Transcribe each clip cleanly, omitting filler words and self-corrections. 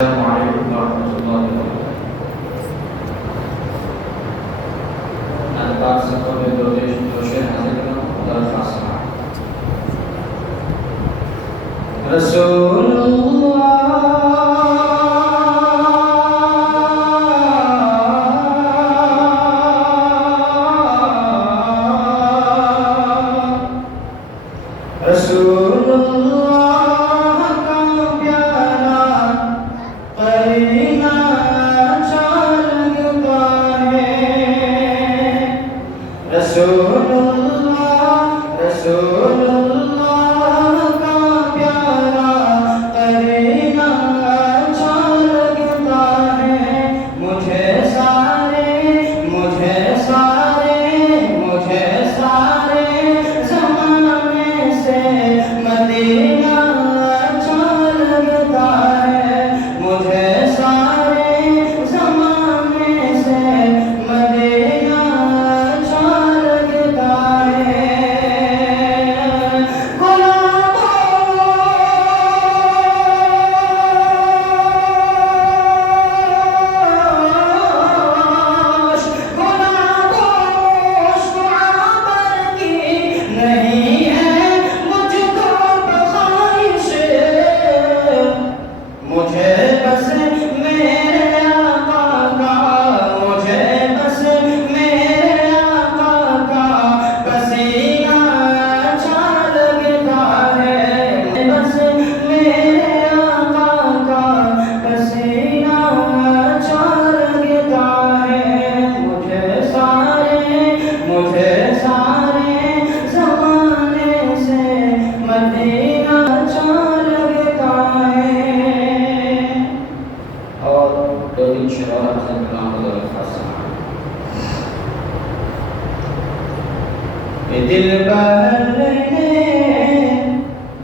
السلام عليكم ورحمة الله وبركاته. أنا بعد سنة دوشين حضرتنا درخواست رسول दिल बहलने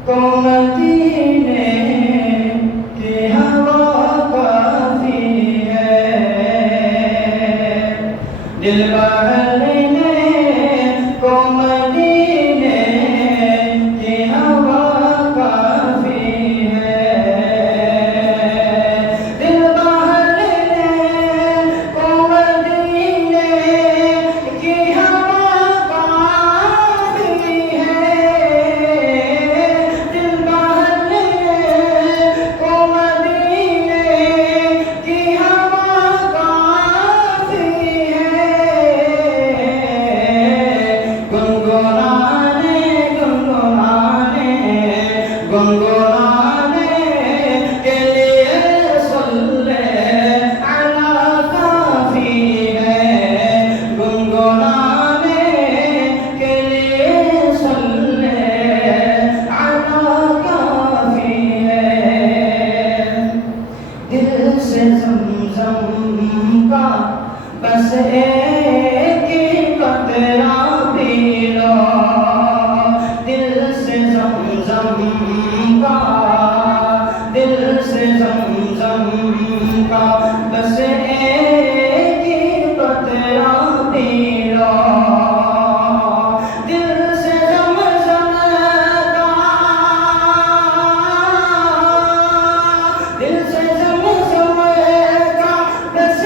को मदीने की हवा काफी है। दिल बहलने को मदीने की हवा काफी है। दिल बहलने को मदीने की हवा बस एक कतरा पी लो, दिल से ज़मज़म का, दिल से ज़मज़म का, बस एक कतरा पी लो, दिल से ज़मज़म का, दिल से ज़मज़म का, बस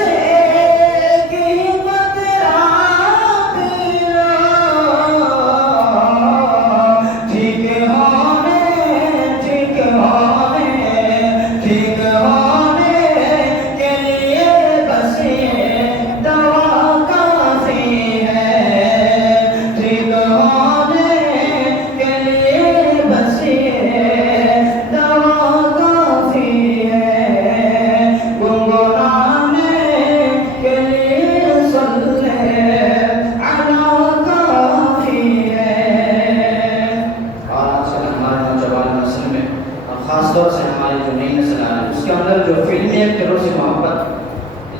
खासतौर से हमारी जो नई नस्ल आ रही है उसके अंदर जो फिल्मी एक्टरों से मोहब्बत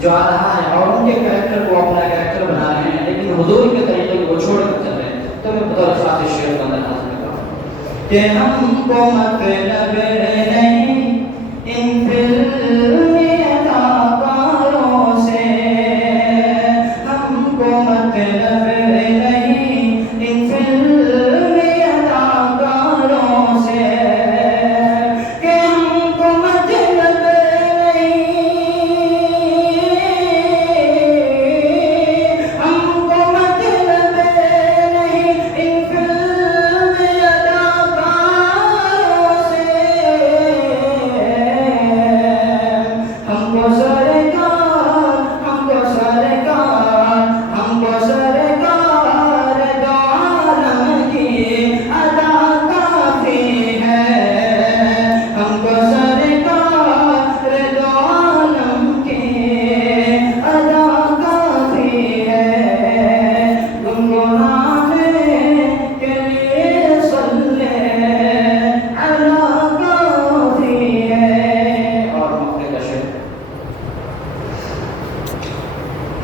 जो आ रहा है और उनके कैरेक्टर को अपना कैरेक्टर बना रहे हैं, लेकिन हुजूर के तरीके को छोड़ कर चल रहे हैं। तो मैं बतौर खास शेर का अंदर हाजिर करता हूँ कि हमको मतलब नहीं इन फिल्मी अदाकारों से, हमको मतलब नहीं इन फिल्मी अदाकारों से, कि हमको मतलब नहीं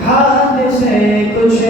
हाथ से कुछ